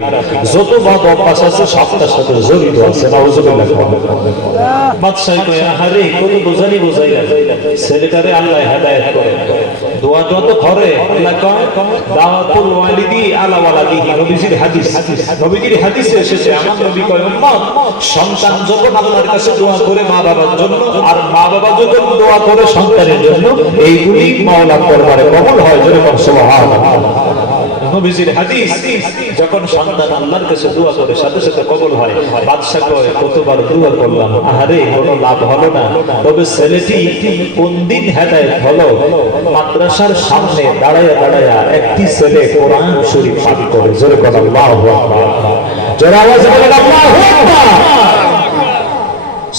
যত বদ অভ্যাস আছে সবটার সাথে জড়িত আছে। বাদশাহ কয় আহারে কত বোঝানি বোঝাই লাগে ছেলেটারে আল্লাহ হেদায়েত করে। দোয়া যত করে আল্লাহ কয় দাওয়াতুল ওয়ালিদি আলা ওয়ালাদিহি। নবীজির হাদিস, নবীজির হাদিসে এসেছে আমার নবী কয় উম্মত সন্তান যখন আল্লাহর কাছে দোয়া করে মা বাবার জন্য, আর মা বাবা যখন দোয়া করে সন্তানের জন্য, এইগুলি মাওলার দরবারে কবুল হয়। জোরে বল সুবহানাল্লাহ। নবীজির হাদিস, যখন সন্তান আল্লাহর কাছে দোয়া করে সাথে সাথে কবুল হয়। বাদশা কয় কতবার দোয়া করলাম, আহারে কোনো লাভ হলো না। তবে ছেলেটি কোন দিন হেদায়েত হলো, মাদ্রাসার সামনে দাঁড়ায়া দাঁড়ায়া একটি ছেলে কোরআন শরীফ পাঠ করে। জোরে বল আল্লাহু আকবার। জোরে আওয়াজে বলেন আল্লাহু আকবার।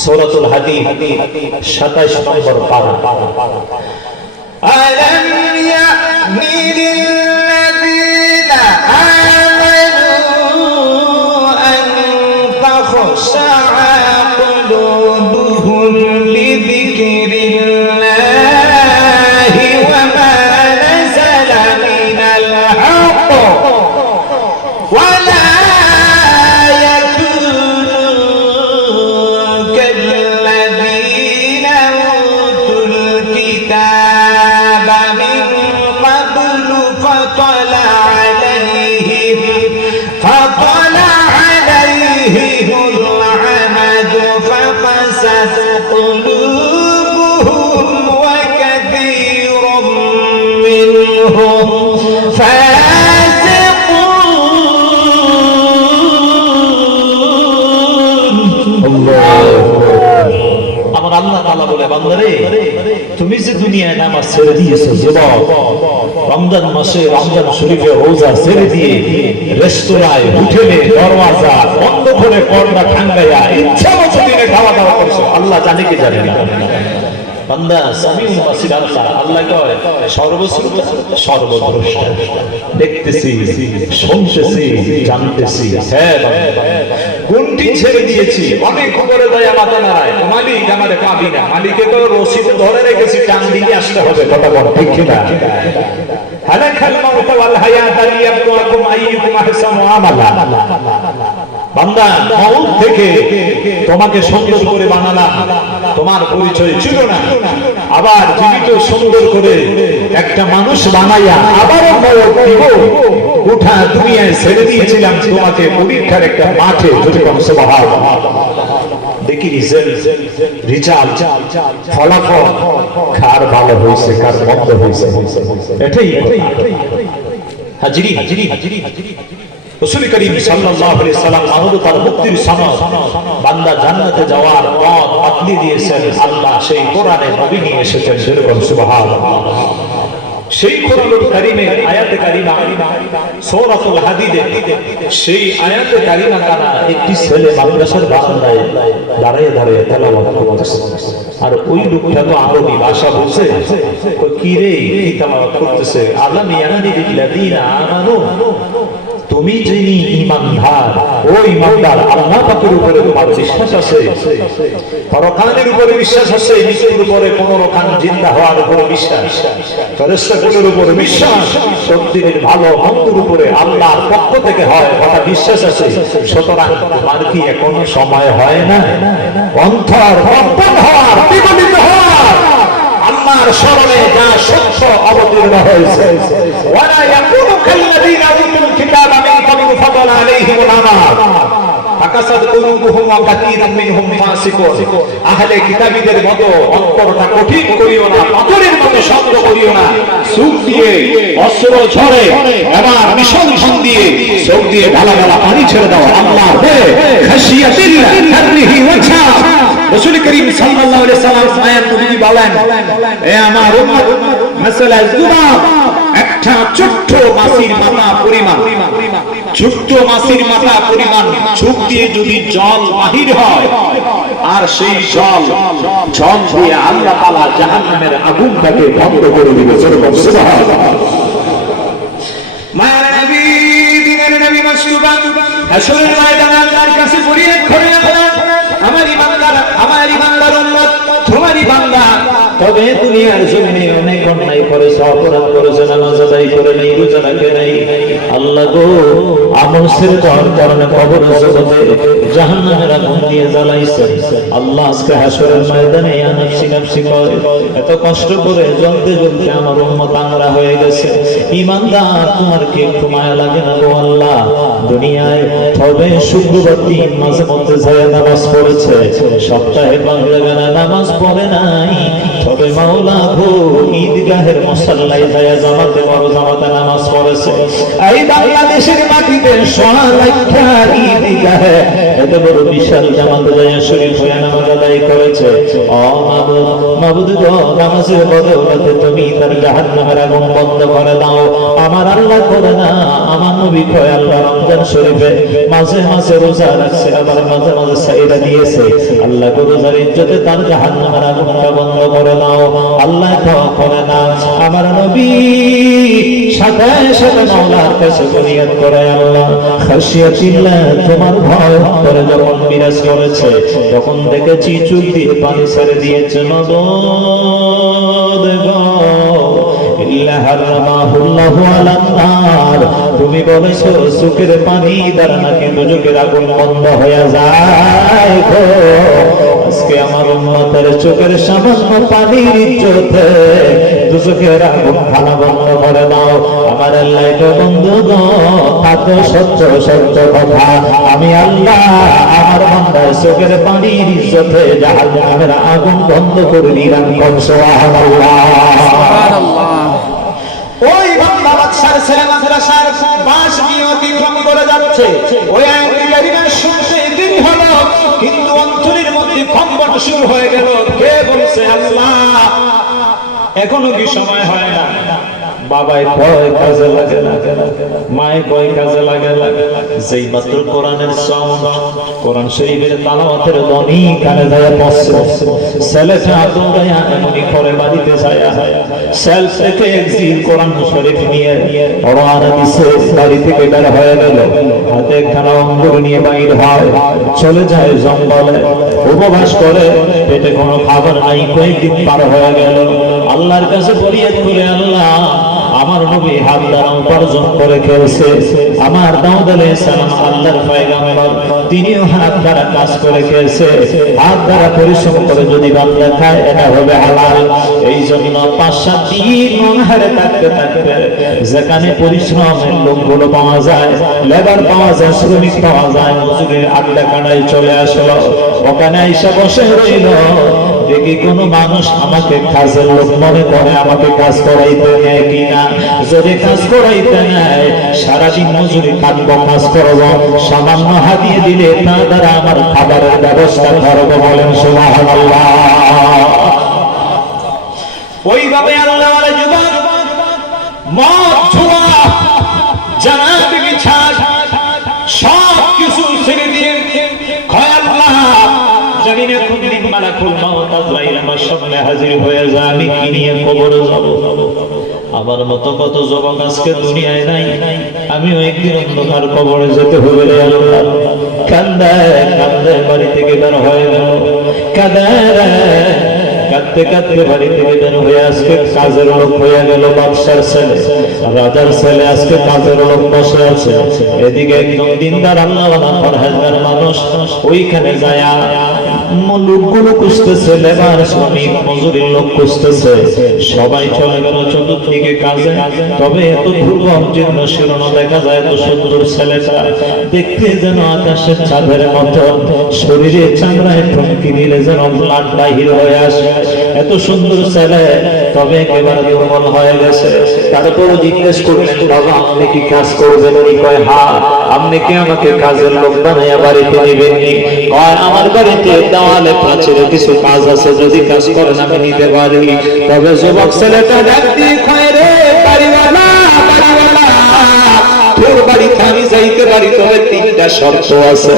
সূরাতুল হাদীদ 27 নম্বর পারা। আলাম ইয়ানি লিল্লাযীনা আমানু আন তাখশা'a কুলুবুহুম লিযিকরিল্লাহি ওয়া মা নাযালা মিনাল হাক্ক ওয়া লা তুমি যে দুনিয়ায় নামাজ ছেড়ে দিয়েছো যুবক, রমজান মাসে রমজান শরীফে রোজা ছেড়ে দিয়ে রেস্তোরাঁয় হোটেলে দরওয়াজা বন্ধ করে পর্দা ঠাঙ্গাইয়া ইচ্ছা মতো দিনে খাওয়া দাওয়া করছো, আল্লাহ জানে কি জানে না? বান্দা সামিউল বাসির আল্লাহ, আল্লাহ কয় সর্বশ্রোতা সর্বদ্রষ্টা, দেখতেছি শুনতেছি জানতেছি। হ্যাঁ কোনটি ছেড়ে দিয়েছি, অনেক খবরে দেয় মাথা নাড়ায়, মালিক আমারে পাবি না, মালিকে তো রশিদ ধরে রেখেছি টান দিয়ে আসতে হবে। কথা বল ঠিক কিনা? হালাকাল মাউত ওয়াল হায়াত লিয়াবলুয়াকুম আইয়ুকুম আহসানু আমালা। বান্দা মউত থেকে তোমাকে সুন্দর করে বানালাম, তোমার পরিচয় ছিল না, আবার জীবিত সুন্দর করে একটা মানুষ বানাইয়া আবারও মউত দিব। উঠা দুনিয়ায় ছেড়ে দিয়েছিলাম তোমাকে পরীক্ষার একটা মাঠে। যদি কোন সুবহানাল্লাহ দেখি রিজাল্ট ফলাফল কার ভালো হয়েছে কার মন্দ হয়েছে, এটাই হাজিরি হাজিরি হাজিরি হাজিরি। রাসূল করিম সাল্লাল্লাহু আলাইহি সাল্লাম মানবতার মুক্তির সনদ, বান্দা জান্নাতে যাওয়ার পথ বাতলি দিয়েছেন আল্লাহ, সেই কোরআনে নবী নিয়ে এসেছেন। যেরকম সুবহানাল্লাহ। সেই কোরআনুল কারীমের আয়াতে কারিমা সূরাতুল হাদীদে সেই আয়াতে কারিমা কানা একটি ছেলে মাদ্রাসার বারান্দায় দাঁড়িয়ে দাঁড়িয়ে তেলাওয়াত করতেছে। আর ওই লোকটা তো আরবি ভাষা বুঝে, কি রে কি তেলাওয়াত করতেছে? আলাম ইয়ানি লিল্লাযীনা আমানু, তুমি যিনি ঈমানদার, ও ঈমানদার আল্লাহ পাকের উপরে তোমার বিশ্বাস আছে, পরকালের উপরে বিশ্বাস আছে, মৃত্যুর উপরে 15 খান জিন্দা হওয়ার উপরে বিশ্বাস, ফেরেশতাদের উপরে বিশ্বাস, তকদীরের ভালো মন্দের উপরে আল্লাহর পক্ষ থেকে হয় কথা বিশ্বাস আছে। সুতরাং তোমার কি এখনো সময় হয় না অন্তর কম্পন হওয়ার, বিগলিত হওয়ার? আল্লাহর স্মরণে যা সত্য অবতীর্ণ হয়েছে, ওয়ালা ইয়াকুনু কাল্লাযীনা উতুল কিতাবা মিন ক্বাবলু ফাতালা আলাইহিমুল আমাদ ফাকাসাদ কুলুবুহুম ওয়া কাসীরুম মিনহুম ফাসিকুন। আহলে কিতাবীদের মতো অন্তরটা কঠিন করিও না, পাথরের মতো শক্ত করিও না। চোখ দিয়ে অশ্রু ঝরে, এবার মিশন দিয়ে চোখ দিয়ে ঢালা ঢালা পানি ছেড়ে দাও। আল্লাহর ভয়ে খাশিয়াতিল্লাহ তারলিহি ওয়াজহা। রাসূল করিম সাল্লাল্লাহু আলাইহি সাল্লাম আয়াত নবী বলেন, এ আমার উম্মত, মাসালা যুবাব একটা ছোট্ট মাছির মাথা পরিমাণ, ছোট্ট মাছির মাথা পরিমাণ চোখ দিয়ে যদি জল বাহির হয়, আর সেই জল দিয়ে আল্লাহ তাআলা জাহান্নামের আগুনটাকে বন্ধ করে দিবে। সুবহানাল্লাহ। মায়া নবী, দিনের নবী মাসুবা হাসরের ময়দানে আল্লাহর কাছে ফরিয়াদ করে, আমার ইমানদার উম্মত, তোমারই বান্দা, তবে দুনিয়ার জমিনে অনেক অন্যায় করেছে, অপরাধ করেছে, নামাজ আদায় করে নেই, রোজা রাখে নাই। আল্লাহ গো, আমল ছেড়ে যাওয়ার কারণে কবর জগতে জাহান্নামের আগুন দিয়ে জ্বালাইছে। আল্লাহ আজকে হাসরের ময়দানে ইয়া নাফসি নাফসি কয়, এত কষ্ট করে জ্বলতে জ্বলতে আমার উম্মত আংরা হয়ে গেছে। ঈমানদার, তোমার কি একটু মায়া লাগে না গো আল্লাহ? দুনিয়ায় তবে শুক্রবার দিন মাঝে মধ্যে যায় নামাজ পড়েছে, সপ্তাহে 5 জায়গা নামাজ পড়ে নাই, তবে মাওলা গো ঈদগাহের মুসাল্লায় যায় জামাতে বড় জামাতে নামাজ পড়েছে। এই বাংলাদেশের মাটিতে সোনালাইখা ঈদগাহে এত বড় বিশাল জামাতে যায় শরীফ হয়ে নামাজ আদায় করেছে। ও মাবুদ, মাবুদ গো, নামাজের বদৌলতে তুমি তার জাহান্নামের আগুন বন্ধ করে দাও। আমার আল্লাহ করে না, আমার নবী কয় আল্লাহ রমজান শরীফে মাঝে মাঝে রোজা রাখছে, আবার মাঝে মাঝে সাইরা দিয়েছে। আল্লাহ গো, রোজার ইজ্জতে তার জাহান্নামের আগুনটা বন্ধ করে দাও। আল্লাহ করে না, আমার নবী সাথে সাথে মাওলার কাছে ফরিয়াদ করে, আল্লাহ খাশিয়াতিল্লাহ, তোমার ভয় করে যখন বিরাজ করেছে, তখন দেখেছি চুল দিয়ে পানি ছেড়ে দিয়েছে। নগদ গো তুমি বলেছো চোখের পানি দ্বারা নাকি দুজকের আগুন বন্ধ হয়ে যায়। আজকে আমার উম্মতের চোখের সামান্য পানির ইজ্জতে দুজকের আগুন খানা বন্ধ করে দাও। আমার আল্লাহ বন্ধু গো, থাকো সত্য সত্য কথা, আমি আল্লাহ আমার বান্দার চোখের পানির ইজ্জতে জাহান্নামের আগুন বন্ধ করে দিলাম। সুবহানাল্লাহ। ওই বান্দা বাদশার ছেলে মাদ্রাসার বাস নিয়ে অতিক্রম করে যাচ্ছে, ওই আয়াতুল কারিমা শুনতে দেরি হলো, কিন্তু অন্তরের মধ্যে কম্পন শুরু হয়ে গেল। কে বলছে? আল্লাহ। এখনো কি সময় হয় না? বাবাই কয় কাজে লাগে না, মায়ে কয় কাজে লাগে না। যেই মাত্র কোরআনের সাউন্ড, কোরআন শরীফের তেলাওয়াতের ধ্বনি কানে যায় পড়ছে, ছেলেটা দৌড়ায়া এমনি করে বাড়িতে যায়, সেল থেকে একদিন কোরআন শরীফ নিয়ে রওনা দিছে, বাড়ি থেকে বের হয়ে গেল, হাতে একখানা অঙ্গুর নিয়ে বাইর হয়, চলে যায় জঙ্গলে, উপবাস করে, পেটে কোনো খাবার নাই, কয়েকদিন পার হয়ে গেল। আল্লাহর কাছে ফরিয়াদ করে, আল্লাহ আমার নবী হাত দ্বারা উপার্জন করে খেয়েছে, আমার দাউদ আলাইহিস সালাম আল্লাহর পয়গম্বর, তিনিও হাত দ্বারা কাজ করে খেয়েছে, হাত দ্বারা পরিশ্রম করে যদি বান্দা খায় এটা হবে হালাল। এই জন্য 5-7 দিন অনাহারে থাকতে থাকতে যেখানে পরিশ্রমের লোকগুলো পাওয়া যায়, লেবার পাওয়া যায়, শ্রমিক পাওয়া যায়, মজুরির আড্ডা কাটায় চলে আসলো, ওখানে এসে বসে রইল। দেখি কোন মানুষ আমাকে কাজের লোক মনে করে আমাকে কাজ করাইতে নেয় কিনা। যদি কাজ করাইতে নেয়, সারাদিন মজুরি কাটবো, কাজ করবো, সামান্য হাতিয়ে দিলে তা দ্বারা আমার খাবারের ব্যবস্থা করবো। বলেন সুবহানাল্লাহ। ওইভাবে আল্লাহর যুবক মদ, জুয়া, জানাত, বিছাদ সব কিছু ছেড়ে দিয়ে কয় আল্লাহ, জমিনে কোন দিন মালাকুল মাউত আজরাইল আমার সামনে হাজির হয়ে যায়, আমি কি নিয়ে কবরে যাব? আমার মতো কত যুবক আজকে দুনিয়ায় নাই, আমিও একদিন অন্ধকার কবরে যেতে হবে রে আল্লাহ। কান্দে কান্দে বাড়ি থেকে বের হয়ে গেল, কাঁদে কাঁদতে কাঁদতে বাড়ি থেকে বের হয়ে আজকে কাজের লোক হয়ে গেল। বাদশার ছেলে, রাজার ছেলে আজকে কাজের লোক বসে আছে। এদিকে একদম দিনদার আল্লাহওয়ালা পরহেজগার মানুষ ওইখানে যায় লোকগুলো খুঁজতেছে, লেবার, শ্রমিক, মজুরির লোক খুঁজতেছে। সবাই চলে গেল চতুর্দিকে কাজে, তবে এত দুর্গম জীর্ণ শীর্ণ দেখা যায় এত সুন্দর ছেলেটা, দেখতে যেন আকাশের চাঁদের মতো, শরীরে চামড়ায় ঠুমকি দিলে যেন ব্লাড বাহির হয়ে আসে, এত সুন্দর ছেলে, তবে একেবারে দুর্বল হয়ে গেছে। তারপরও জিজ্ঞেস করলেন, বাবা আপনি কি কাজ করবেন? কয় হ্যাঁ। আপনি কি আমাকে কাজের লোক বানাইয়া বাড়িতে নিবেননি? কয় আমার বাড়িতে দেওয়ালে প্রাচীরে কিছু কাজ আছে, যদি কাজ করেন আমি নিতে পারি। তবে যুবক ছেলেটা ডাক দিয়ে কয়, রে বাড়িওয়ালা, বাড়িওয়ালা, তোর বাড়িতে আমি যাইতে পারি, তবে 3টা শর্ত আছে,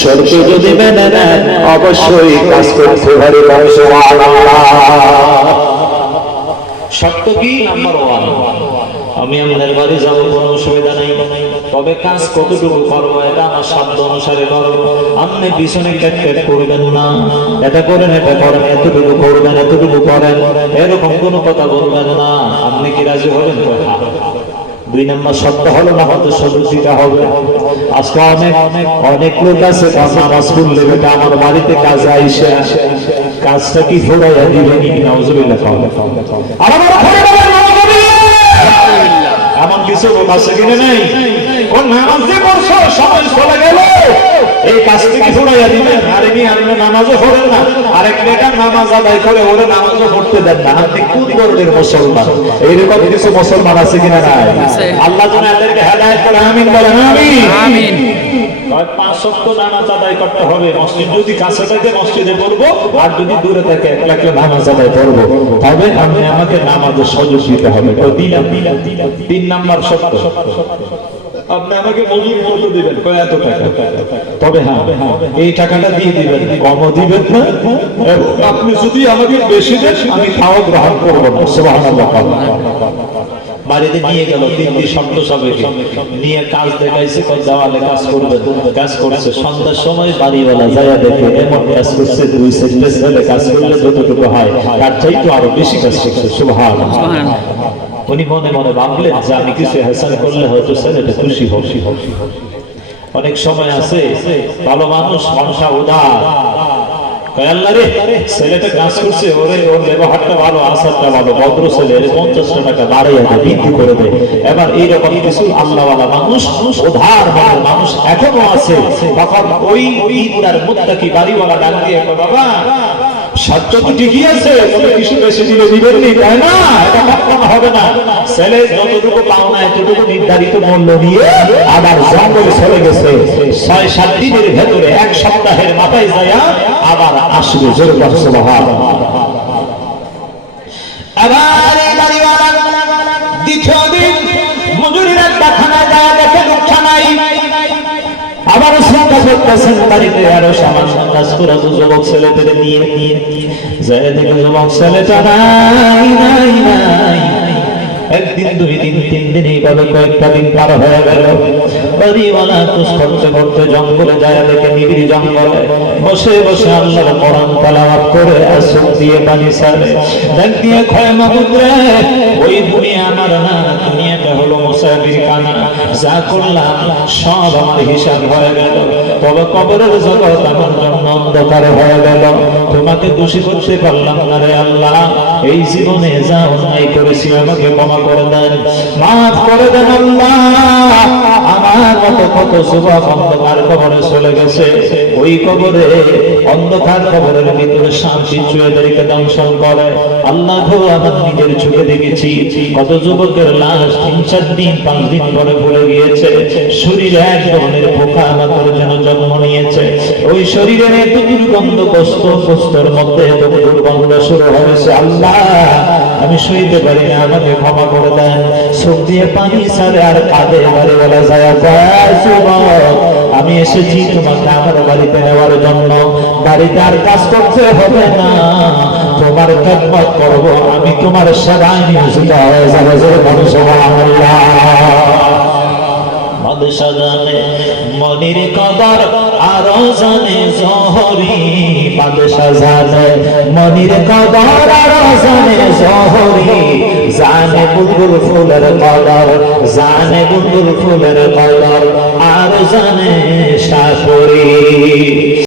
শর্ত যদি মেনে নেন অবশ্যই কাজ করতে পারি। সুবহানাল্লাহ। শর্ত কি? নাম্বার 1, আমি আপনার বাড়ি যাবো, কোনো অসুবিধা নেই, তবে কাজ কতটুকু করবো এটা আমার সাধ্য অনুসারে করবো। আপনি পিছনে ক্যাট করবেন না, এটা করেন এটা করেন, এতটুকু করবেন এতটুকু করেন, এরকম কোনো কথা বলবেন না। আপনি কি রাজি হবেন? দুই নম্বর শর্ত হলো না হয়তো সদস্যটা হবে। আজকে অনেক লোক আছে নামাজ পড়লে বেটা আমার বাড়িতে কাজে আইসে কাজটা কি ফোড়াইয়া দিবেন, নাউজুবিল্লাহ। এমন কিছু লোক আছে কিনে নেই, কোন নামাজ যে পড়ছো সময় চলে গেল এই কাজ থেকে ফোড়াইয়া দিবেন। আর এমনি আপনি নামাজও পড়েন না, আরেক বেটা নামাজ আদায় করে ওরে নামাজও পড়তে দেন না। আপনি কোন ধরনের মুসলমান? এইরকম কিছু মুসলমান আছে কিনা? নাই। আল্লাহ যেন এদেরকে হেদায়েত করে, আমিন বলেন। আমিন। 5 ওয়াক্ত নামাজ আদায় করতে হবে। মসজিদ যদি কাছে থাকে মসজিদে পড়বো, আর যদি দূরে থাকে একলা একলা নামাজ আদায় করবো। তবে আপনি আমাকে নামাজে সহযোগ দিতে হবে। তো দিলাম। 3 নাম্বার শর্ত, আপনি আমাকে মজুরি মতো দিবেন, এত টাকা। তবে হ্যাঁ, এই টাকাটা দিয়ে দিবেন, কমও দিবেন না। আপনি যদি আমাকে বেশি দেন আমি তাও গ্রহণ করবো না। সুবহানাল্লাহ। বাড়িতে নিয়ে গেল, 3টি শর্ত সবাইকে নিয়ে কাজ দেখাইছে, দেওয়ালে কাজ করবে, কাজ করছে। সন্ধ্যার সময় বাড়িওয়ালা যাইয়া দেখে এমন কাজ করছে, 2 ছেলে কাজ করলে যতটুকু হয় তার চাইতে আরো বেশি কাজ করছে। সুবহানাল্লাহ। উনি মনে মনে ভাবলেন যে আমি কিছু হেসান করলে হয়তো ছেলেটা খুশি হবে। অনেক সময় আছে ভালো মানুষ, মনসা উদার, আল্লাহ রে ছেলেটা কাজ করছে, ওর ব্যবহারটা ভালো, আচারটা ভালো, ভদ্র ছেলে, 50 টাকা বাড়াইয়া বৃদ্ধি করে দেয়। এবার এইরকম কিছু আল্লাহওয়ালা মানুষ, উদার মনের মানুষ এখনো আছে। তখন ওই মুত্তাকি বাড়িওয়ালা ডাক দিয়ে, বাবা সত্য তো ঠিকই আছে, তবে কিছু বেশি দিলে দিবেননি, তাই না? এটা কখনো হবে না। ছেলে যতটুকু পাওনা এতটুকু নির্ধারিত মূল্য নিয়ে আবার জঙ্গলে চলে গেছে। 6-7 দিনের ভেতরে 1 সপ্তাহের মাথায় যায়া আবার আসবে। জোরে বলো সুবহানাল্লাহ। আবার এই বাড়িওয়ালা দ্বিতীয় দিন মজুরির একটা খানায় যায়, দেখে লোকটা নাই। আবার চিন্তা করতেছেন বাড়িতে আরো সামান্য কাজ করে যুবক ছেলেদের নিয়ে যায়, দেখে যুবক ছেলেটা নাই। একদিন 2 দিন 3 দিন এইভাবে কয়েকটা দিন পার হয়ে গেল। বাড়িওয়ালা খোঁজ করতে করতে জঙ্গলে যায়, দেখে নিবিড় জঙ্গলে বসে বসে আল্লাহর কোরআন তেলাওয়াত করে আর চোখ দিয়ে পানি ছাড়ে। ডাক দিয়ে কয়, মাবুদ রে, ওই দুনিয়া আমার না, দুনিয়াটা হলো মুসাফির খানা। যা করলাম সব আমার হিসাব হয়ে গেল, তবে কবরের জগৎ আমার জন্য অন্ধকার হয়ে গেল। তোমাকে দোষী করতে পারলাম না রে আল্লাহ। এই জীবনে যা অন্যায় করেছি আমাকে ক্ষমা করে দেন, মাফ করে দেন আল্লাহ। আমার মতো কত যুবক অন্ধকার কবরে চলে গেছে, ওই কবরে অন্ধকার কবরের ভিতরে শান্তি চুয়েদেরকে দংশন করে। আল্লাহ গো, আমার নিজের চোখে দেখেছি কত যুবকের লাশ 3-4 দিন 5 দিন পরে ভুলে গিয়েছে। শরীরে এক ধরনের পোকা মাকড় যেন জন্ম নিয়েছে। ওই শরীরের এত দুর্গন্ধ, কষ্টর মধ্যে এত দুর্গন্ধ শুরু হয়েছে। আল্লাহ, আমি সইতে পারি না, আমাকে ক্ষমা করে দেন। চোখ দিয়ে পানি ছাড়ে আর কাঁদে। বাড়িওয়ালা যায়, আমি এসেছি তোমাকে আমার বাড়িতে নেওয়ার জন্য। বাড়িতে আর কাজ করতে হবে না, তোমার খেদমত করবো, আমি তোমার সেবায় নিয়োজিত হয়ে যাবো। সুবহানাল্লাহ। বাদশা জানে মনির কদর, আরো জানে জহরি। বাদশা জানে মনির কদর, আরো জানে জহরি। জানে বুলবুল ফুলের কদর, জানে বুলবুল ফুলের কদর, আর জানে শাশুড়ি।